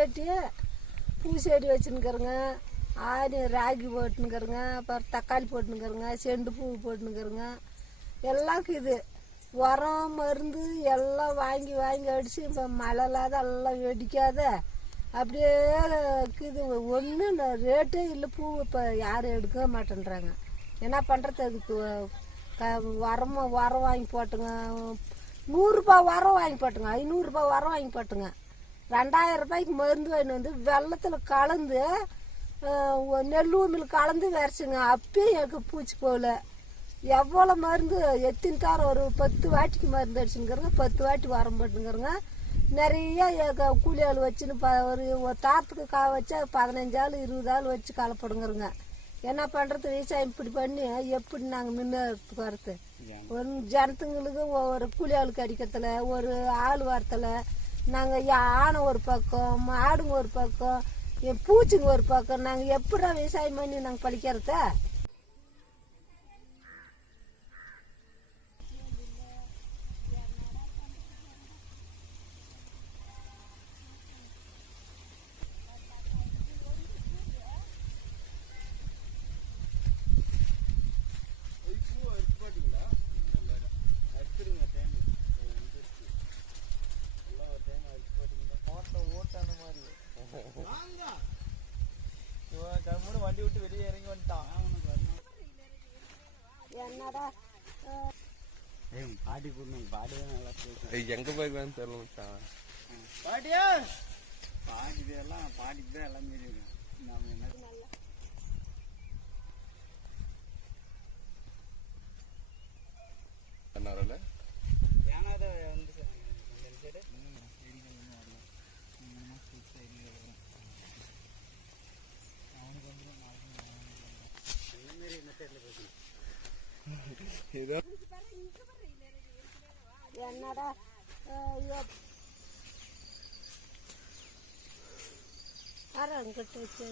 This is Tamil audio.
வெட்டி பூ செடி வச்சுன்னுக்கிறேங்க. ஆணி ராகி போட்டுனுக்கிறேங்க அப்புறம் தக்காளி போட்டுனுக்கிறேங்க செண்டு பூ போட்டுனுக்கிறேங்க எல்லாம் இது. உரம் மருந்து எல்லாம் வாங்கி வாங்கி அடித்து இப்போ மழை இல்லாத எல்லாம் வெடிக்காத அப்படியே இது ஒன்றும் ரேட்டே இல்லை. பூ இப்போ யாரும் எடுக்க மாட்டேன்றாங்க. என்ன பண்ணுறது அதுக்கு? க உரம் உரம் வாங்கி போட்டுங்க. நூறுரூபா உரம் வாங்கி போட்டுங்க. ஐநூறுரூபா உரம் வாங்கி போட்டுங்க. ரெண்டாயிரம் ரூபாய்க்கு மருந்து வாங்கிட்டு வந்து வெள்ளத்தில் கலந்து நெல் ஊமில் கலந்து விரைச்சுங்க அப்பயும் எனக்கு பூச்சி போகல. எவ்வளோ மருந்து? எத்தனை தாரம்? ஒரு பத்து வாட்டிக்கு மருந்து அடிச்சுங்கிறங்க பத்து வாட்டி உரம் போட்டுங்கிறங்க நிறைய கூலி ஆள் வச்சுன்னு ப ஒரு தாரத்துக்கு கா வச்சா பதினஞ்சு ஆள் இருபது ஆள் வச்சு கலப்படுங்கிறங்க என்ன பண்ணுறது விவசாயம் இப்படி பண்ணி எப்படி நாங்கள் முன்னேறதுக்கு வரது? ஒரு ஜனத்துங்களுக்கு ஒரு கூலி ஆளுக்கு அடிக்கிறதுல ஒரு ஆள் வரத்துல நாங்கள் யானை ஒரு பக்கம் மாடுங்க ஒரு பக்கம் என் பூச்சிங்க ஒரு பக்கம் நாங்கள் எப்படா விவசாயம் பண்ணி நாங்கள் பழிக்கிறத? இவன் கம்முனு வண்டி விட்டு வெளியே இறங்கி வந்துட்டான் என்னடா? ஏய் பாட்டி போடணும் தான் நல்லா பேசும் எங்க போயிருக்கான்னு தெரியல மச்சான். பாட்டியா? பாட்டி எல்லாம் பாட்டிக்கு தான் எல்லாம் தெரியும் நாம என்ன என்ன இதோ என்னடா ஐயோ அரை அங்கிட்ட வச்சு